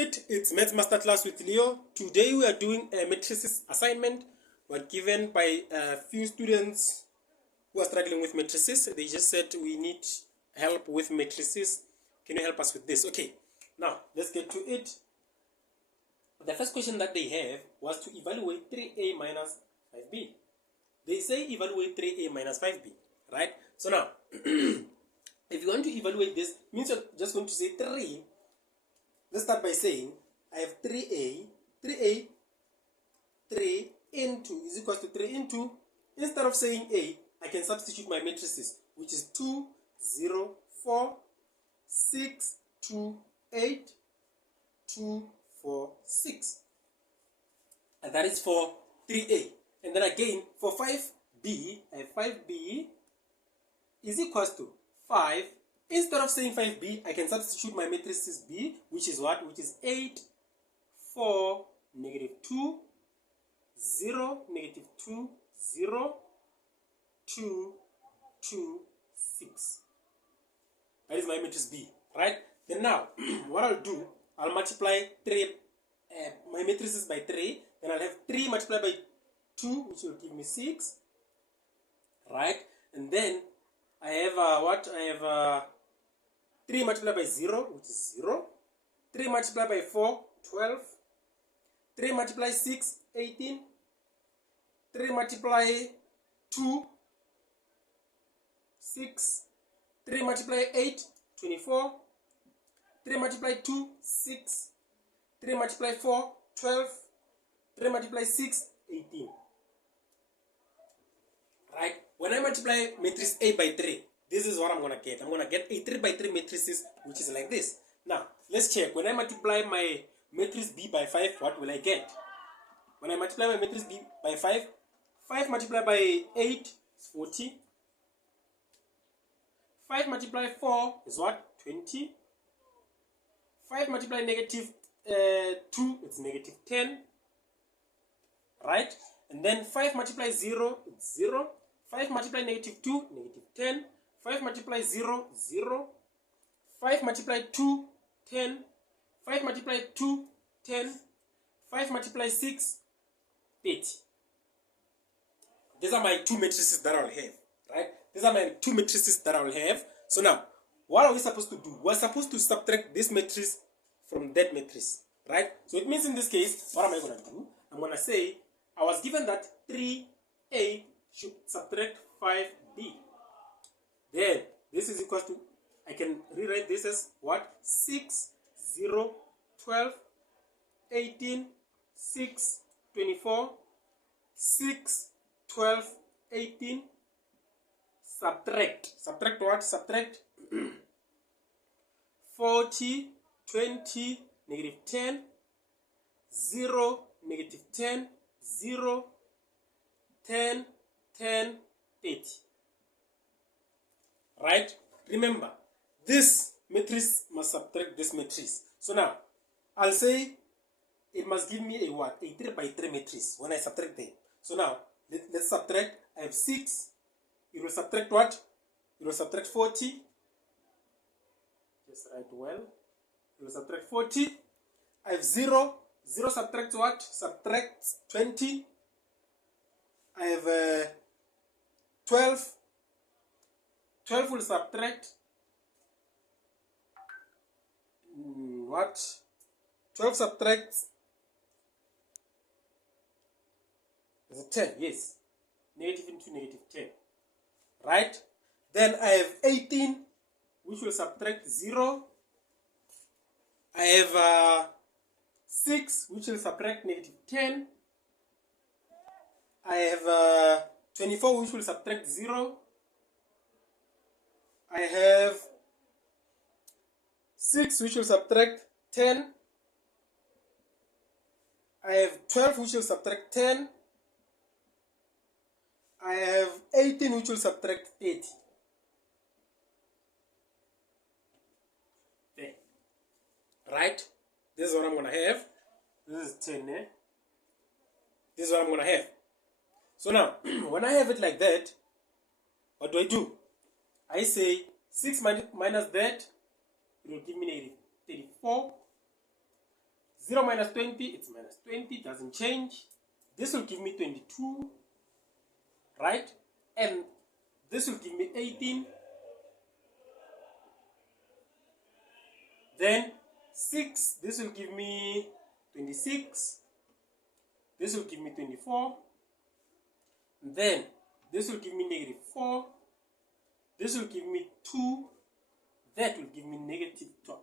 it. It's Maths Master Class with Leo. Today we are doing a matrices assignment. We're given by a few students who are struggling with matrices. They just said we need help with matrices. Can you help us with this? Okay, now let's get to it. The first question that they have was to evaluate 3A minus 5B. They say evaluate 3A minus 5B, right? So now, if you want to evaluate this, means you're just going to say 3. Let's start by saying I have 3 into is equals to 3 into, instead of saying A, I can substitute my matrices, which is 2, 0, 4, 6, 2, 8, 2, 4, 6. And that is for 3A. And then again, for 5B, I have 5B is equals to 5. Instead of saying 5B, I can substitute my matrices B, which is what? Which is 8, 4, negative 2, 0, negative 2, 0, 2, 2, 6. That is my matrix B, right? Then now, what I'll do, I'll multiply my matrices by 3. Then I'll have 3 multiplied by 2, which will give me 6, right? And then I have I have 3 multiplied by 0, which is 0. 3 multiplied by 4, 12. 3 multiplied 6, 18. 3 multiplied 2, 6. 3 multiplied 8, 24. 3 multiplied 2, 6. 3 multiplied 4, 12. 3 multiplied 6, 18. Right? When I multiply matrix A by 3, this is what I'm going to get. I'm going to get a 3 by 3 matrices, which is like this. Now, let's check. When I multiply my matrix B by 5, what will I get? When I multiply my matrix B by 5, 5 multiplied by 8 is 40. 5 multiplied 4 is what? 20. 5 multiplied negative 2, it's negative 10. Right? And then 5 multiplied 0, it's 0. 5 multiplied negative 2, negative 10. 5 multiplied 0, 0. 5 multiplied 2, 10. 5 multiplied 2, 10. 5 multiplied 6, 30. These are my two matrices that I'll have, right? These are my two matrices that I'll have. So now, what are we supposed to do? We're supposed to subtract this matrix from that matrix, right? So it means in this case, what am I going to do? I'm going to say, I was given that 3A should subtract 5B. Then this is equal to, I can rewrite this as what? 6, 0, 12, 18, 6, 24, 6, 12, 18, subtract. Subtract what? Subtract 40, 20, negative 10, 0, negative 10, 0, 10, 10, 30. Right? Remember, this matrix must subtract this matrix. So now, I'll say it must give me a what? A 3 by 3 matrix when I subtract them. So now, let's subtract. I have 6. It will subtract what? It will subtract 40. Just write well. It will subtract 40. I have 0. 0 subtracts what? Subtracts 20. I have 12. 12 will subtract what? 12 subtracts is 10, yes. Negative into negative 10. Right? Then I have 18, which will subtract 0. I have 6, which will subtract negative 10. I have 24, which will subtract 0. I have 6, which will subtract 10. I have 12, which will subtract 10. I have 18, which will subtract 80. There. Right? This is what I'm going to have. This is 10, eh? This is what I'm going to have. So now, when I have it like that, what do? I say 6 minus that, it will give me negative 34. 0 minus 20, it's minus 20, doesn't change. This will give me 22, right? And this will give me 18. Then 6, this will give me 26. This will give me 24. Then this will give me negative 4. This will give me 2. That will give me negative 12.